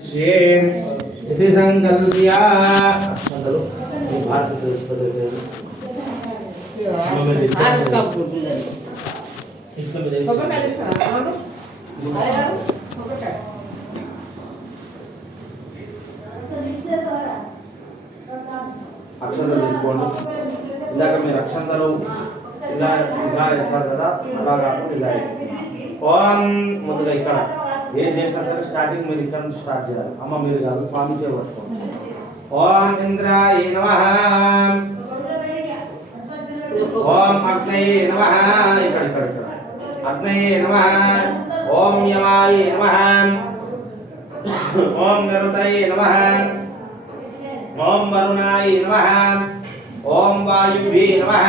इति संकल्प्य संकल्प बाहर से इस वजह से आज कब फुट गया इसमें भी खबर कर इसका आलो आएगा खबर कर అక్షంతలు తీసుకోండి ఇందాక మీరు అక్షంతలు ఇలా ఇలా వేస్తారు కదా అలా కాకుండా ఇలా వేసేసి ఓం ముందుగా ఇక్కడ ఏం చేసినా సరే స్టార్టింగ్ మీరు ఇక్కడ నుంచి స్టార్ట్ చేయాలి అమ్మ మీరు కాదు స్వామి చేయబట్టుకోండి ఓం ఇంద్రాయ నమః ఓం అగ్నయే నమః ఇక్కడ ఇక్కడ ఇక్కడ అగ్నయే నమః ఓం యమాయ నమః ఓం గరుడయే నమః ఓం వరుణాయ నమః ఓం వాయుభ్యే నమః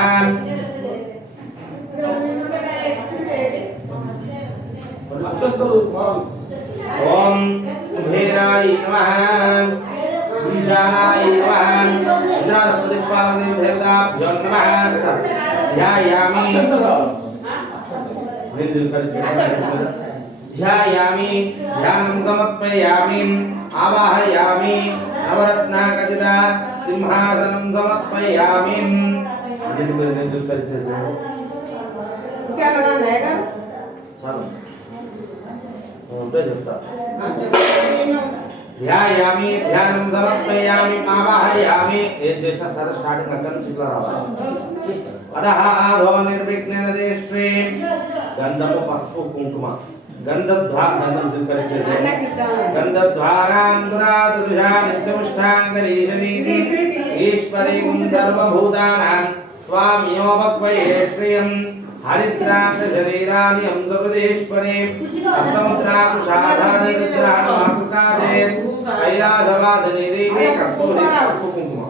ఓం కుబేరాయ నమః ఈశానాయ నమః ఇంద్రాదస్పతిపాలనే దేవతాభ్యో నమః ధ్యాయామి ధ్యాయామి ధ్యానం సమర్పయామి ఆవాహయామి నవరత్నాకచిత సింహాసనం సమర్పయామి क्या लगाना है का చాలు ఉంటే చెప్తా ధ్యాయామి ధ్యానం సమర్పయామి ఆవాహయామి ఏం చేసినా సరే స్టార్టింగ్ అక్కడ నుంచి ఇట్లా రావాలి అదహ ఆధో నిర్విఘ్నేన దేశ్వే గంధము పసుపు కుంకుమ గంధద్వా గంధం స్వీకరించేసి గంధద్వారాంతురాదురుషా నిత్యముష్టాంగరీశనీతి ఈశ్వరీం సర్వభూతానాం స్వామియో వక్వయే శ్రియం హరిద్రాంత శరీరాని అంశపదేశ్వరే అష్టముద్రాకుషాధాని రుద్రాని మాతృకాదే కైలాసవాసిని దేవి కస్తూరి పసుపు కుంకుమ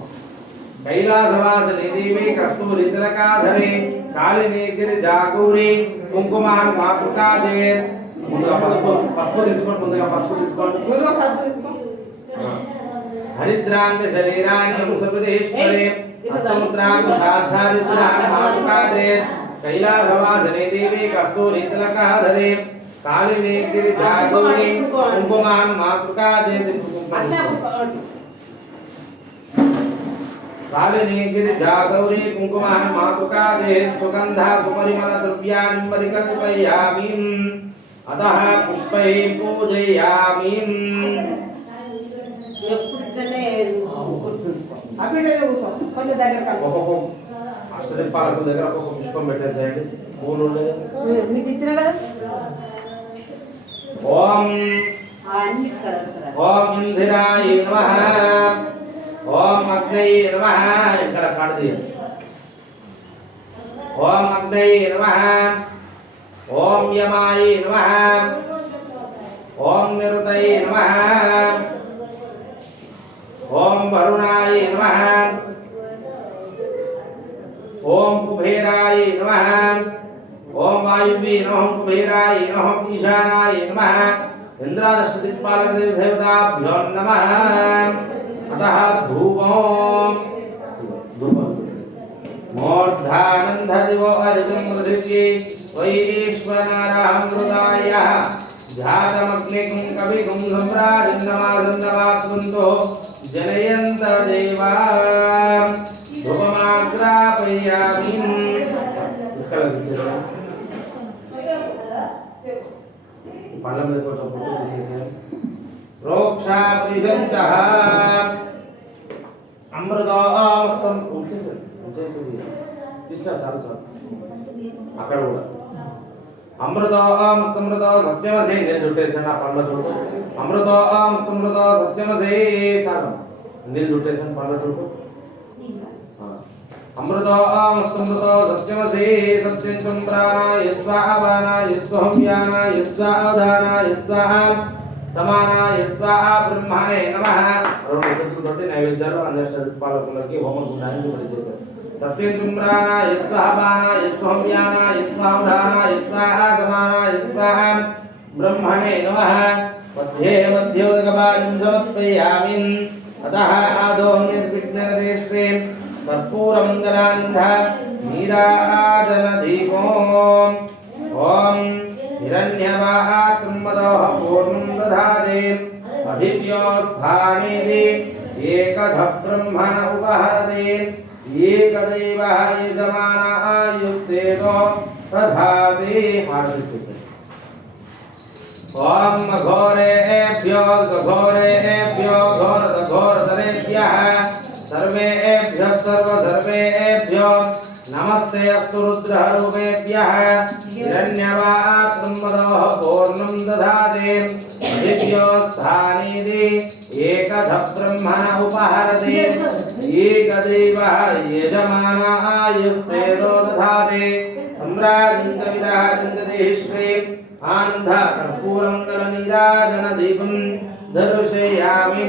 కైలాసవాసిని దేవి కస్తూరి తిలకాధరే కాళిని గిరిజాగౌరి కుంకుమాన్ మాతృకాదే ముందుగా పసుపు తీసుకోండి ముందుగా పసుపు తీసుకోండి मुझे फास्ट इसको హరిద్రాంత శరీరాని అంశపదేశ్వరే అష్టముద్రాకుషాధాని రుద్రాని మాతృకాదే కైలాసవాసిని దేవి కస్తూరి తిలకాధరే కాళిని గిరిజాగౌరి కుంకుమాన్ మాతృకాదే కాళిని గిరిజాగౌరి కుంకుమాన్ మాతృకాదే సుగంధ సుపరిమళ ద్రవ్యాన్ని పరికల్పయామి అతః పుష్పై పూజయామి ఎప్పుడు ఇట్లనే అప్పుడే కొంచెం దగ్గర ఒక్కొక్క అష్టదిక్పాలకుల దగ్గర ఒక్కొక్క పుష్పం పెట్టేసేయండి పూలు ఉండేది మీకు ఇచ్చిన కదా ఓం అన్ని కరెక్ట్ ఓం ఇందిరాయ నమః ఓం అగ్నయే నమః ఇక్కడ కాడది ఓం అగ్నయే నమః ఓం యమాయ నమః ఓం నిరుతయే నమః ఓం వరుణాయ నమః ఓం కుబేరాయ నమః ఓం వాయువే నమః కుబేరాయ నమః ఈశానాయ నమః ఇంద్రాదశదిక్పాలక దేవతాభ్యో నమః అతః ధూపం మూర్ధానందదివో అర్జం మృదివ్యే వైశ్వనారామృతాయ ధ్యాతమగ్నికం కవికం సమ్రాజిన్నమాసన్నవాస్వంతో జనయంత దేవా ధూపమాగ్రాపయామి తీసుకెళ్ళిచ్చేసాను పళ్ళ మీద కొంచెం పుట్టు తీసేసాను ప్రోక్షా పరిశంచః అమృతోమస్తం ఉంచేసాను తీస్తా చాలు చాలు అక్కడ కూడా అమృతోమస్తమృత సత్యమసే నేను చుట్టేసాను ఆ పండ్ల చుట్టూ అమృతోమస్తమృత సత్యమసే చాలు నేను చుట్టేసాను పండ్ల చుట్టూ అమృతోమస్తమృత సత్యమసే సత్యం సంప్రాయ స్వాహానాయ స్వహవ్యానాయ స్వావధానాయ స్వాహా సమానాయ స్వాహా బ్రహ్మణే నమః రెండు శక్తులతోటి నైవేద్యాలు అందరిపాలకులకి హోమం గుండానికి చేశారు సత్యం సంప్రాయ స్వాహానాయ స్వహవ్యానాయ స్వావధానాయ స్వాహా సమానాయ స్వాహా బ్రహ్మణే నమః మధ్యే మధ్యోదకపాలం సమర్పయామి అతః ఆదో నిర్విఘ్నేన దేశ్వే कर्पूरमंगलानिध नीराजनदीपो ओम हिरण्यवाहात्मदः पूर्णं दधाते अधिभ्यो स्थानेति एकध ब्रह्मण उपहरते एकदैवः यजमानः आयुस्तेनो तथाते हारति ओम घोरेभ्यो घोरतरेभ्यः सर्वेभ्यः सर्वधर्मेभ्यो नमस्ते अस्तु रुद्ररूपेभ्यः हिरण्यवाक् ब्रह्मणः पूर्णं दधाते अधिभ्यो स्थानेति एकध ब्रह्मण उपहरते एकदैवः यजमानः आयुस्तेनो दधाते सम्राजञ्च विराजञ्च देश्वे आनंद कर्पूरं कलनीराजन दीपं दर्शयामि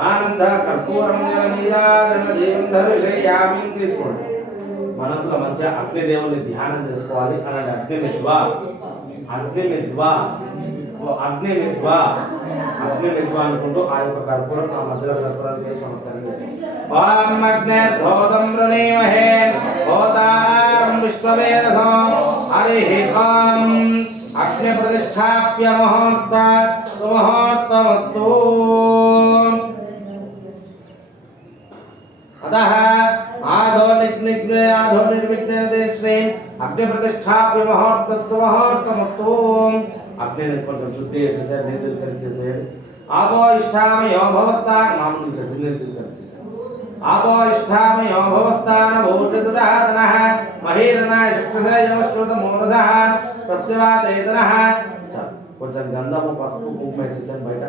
आनंद कर्पूरं कलनीराजन दीपं दर्शयामि తీసుకోండి మనసులో మంచిగా అగ్ని దేవుని ధ్యానం చేసుకోవాలి అలాంటి అగ్ని మిత్వా అనుకుంటూ ఆ యొక్క కర్పూరం ఆ మధ్యలో కర్పూరాన్ని వేసి నమస్కారం చేసి ఓం అగ్నే ధోతం ప్రణేమహే హోతారం విశ్వవేదసో హరి ఓం అగ్ని ప్రతిష్టాప్య ముహూర్తమస్తు अतः आधो निर्विघ्नेन देशे अग्नि प्रतिष्ठाप्य मुहूर्तमस्तु अग्नि కొంచెం శుద్ధి చేసేసారు నిర్జలీకరించేసారు ఆపో ఇష్టామయో భవస్థాన మామూలు నిర్జలీకరించేసారు ఆపో ఇష్టామయో భవస్థాన భూషితదానః మహీరనాయ శక్తిసేయోష్ట్రత మూలసః తస్యవాతేతనః కొంచెం గంధము పసుపు కుంకుమ వేసేసారు బయట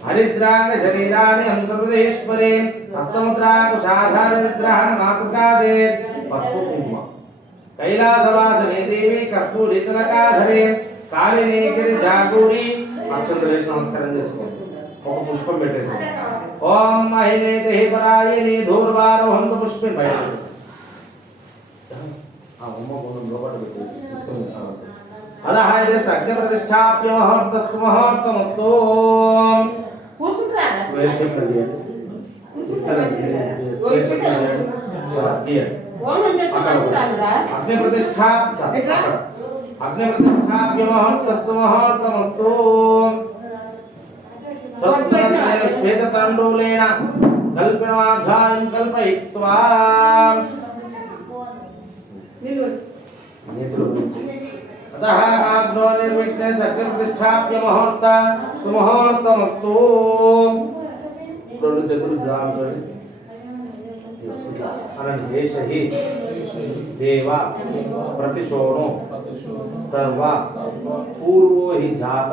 हरिद्रांग शरीरानि हंसप्रदेश्वरे हस्तमुद्रा कुशाधारिद्राहं मातृकादे पस्पु कुंकुम कैलासवासने देवी कस्तूरी तिलकाधरे कालिनी गिरि जागूरी अक्षंतरेश नमस्कारं చేసుకోండి ఒక పుష్పం పెట్టేసి ఓం మహినేతే పరాయని ధూర్వారోహంత పుష్పం బయట ఆ ఉమ్మ కొంచెం లోపల పెట్టేసి తీసుకొని అదహ ఇది అగ్ని ప్రతిష్టాప్య ముహూర్తమస్తు स्क्वायर शेप कर दिया इसका स्क्वायर शेप कर दिया अग्नि प्रतिष्ठा अग्नि प्रतिष्ठाप्य मुहूर्तमस्तु श्वेत तांडूलेन कल्पनाध्यायं कल्पयित्वा अतः आग्नो निर्विघ्ने अग्नि प्रतिष्ठाप्य सुमुहूर्तमस्तु రెండు చేతులు ధ్యానం చేయండి అనంత దేశహి దేవ ప్రతిశోణో సర్వ పూర్వో హి జాత